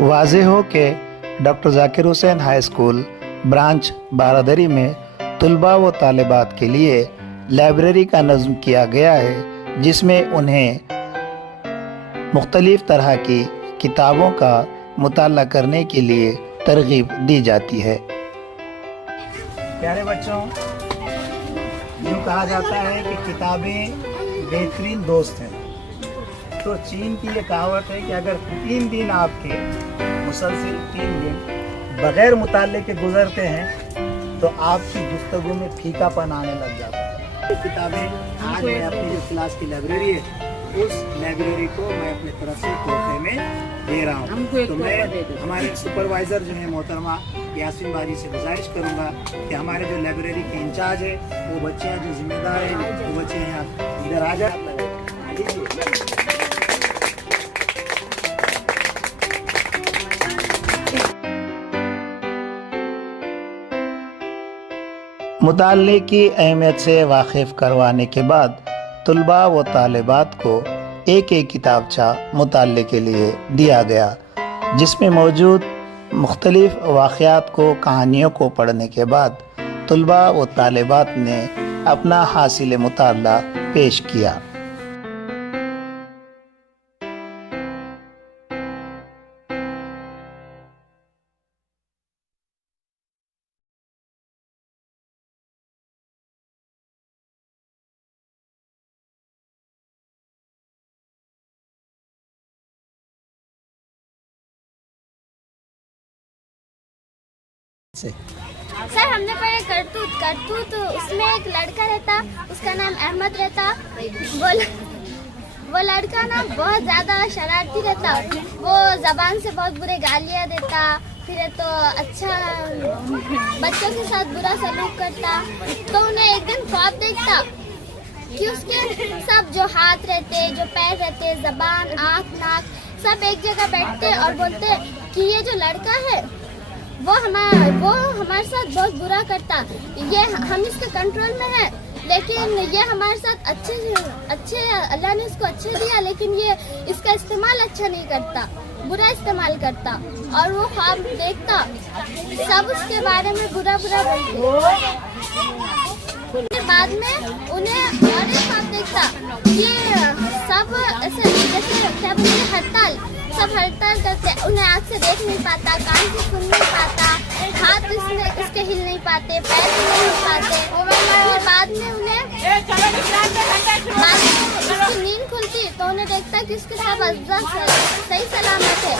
वाज़ेह हो कि doctor Zakir Hussain high school branch Baradari में तलबा व तालिबात के लिए लाइब्रेरी का नज़्म किया गया है, जिसमें उन्हें मुख्तलिफ़ तरह की किताबों का मुताला करने के लिए तरगीब दी जाती है। प्यारे बच्चों, यूँ कहा जाता है कि किताबें बेहतरीन दोस्त हैं। तो चीन की ये कहावत है कि अगर 3 दिन आपके मुसलसल 3 दिन बग़ैर मुताले के गुजरते हैं तो आपकी गुफ्तगू में फीकापन आने लग जाता है। किताबें आज मैं अपनी जो क्लास की लाइब्रेरी है उस लाइब्रेरी को मैं अपनी तरफ से तोहफे में दे रहा हूँ। तो मैं हमारे सुपरवाइज़र जो है मोहतरमा यासीन बाजी से गुजारिश करूँगा कि हमारे जो लाइब्रेरी के इंचार्ज है वो बच्चे हैं, जो जिम्मेदार है वो बच्चे हैं, इधर आ जाए। मुताल्ले की अहमियत से वाकिफ़ करवाने के बाद तलबा व तालिबात को एक एक किताबचा मुताल्ले के लिए दिया गया, जिसमें मौजूद मुख्तलिफ़ वाक़यात को, कहानियों को पढ़ने के बाद तलबा व तालिबात ने अपना हासिल मुताला पेश किया। सर हमने पढ़े करतूत। करतूत उसमें एक लड़का रहता, उसका नाम अहमद रहता। वो लड़का ना बहुत ज़्यादा शरारती रहता। वो ज़बान से बहुत बुरे गालियाँ देता, फिर तो अच्छा बच्चों के साथ बुरा सलूक करता। तो उन्हें एक दिन ख्वाब देखता कि उसके सब जो हाथ रहते, जो पैर रहते, ज़बान, आँख, नाक सब एक जगह बैठते और बोलते कि ये जो लड़का है वो हमारे साथ बहुत बुरा करता। ये हम इसके कंट्रोल में है, लेकिन ये हमारे साथ अच्छे अल्लाह ने इसको अच्छे दिया, लेकिन ये इसका इस्तेमाल अच्छा नहीं करता, बुरा इस्तेमाल करता। और वो ख्वाब देखता, सब उसके बारे में बुरा बोलते। बाद में उन्हें और एक ख्वाब देखता कि सब ऐसे जैसे क्या बोलते हैं, हड़ताल करते। उन्हें आँख से देख नहीं पाता, कान से सुन नहीं पाता, हाथ इसके हिल नहीं पाते, पैर हिल नहीं पाते। फिर बाद में उसकी नींद खुलती तो उन्हें देखता कि उसके सब अज़्ज़ा सही सलामत है।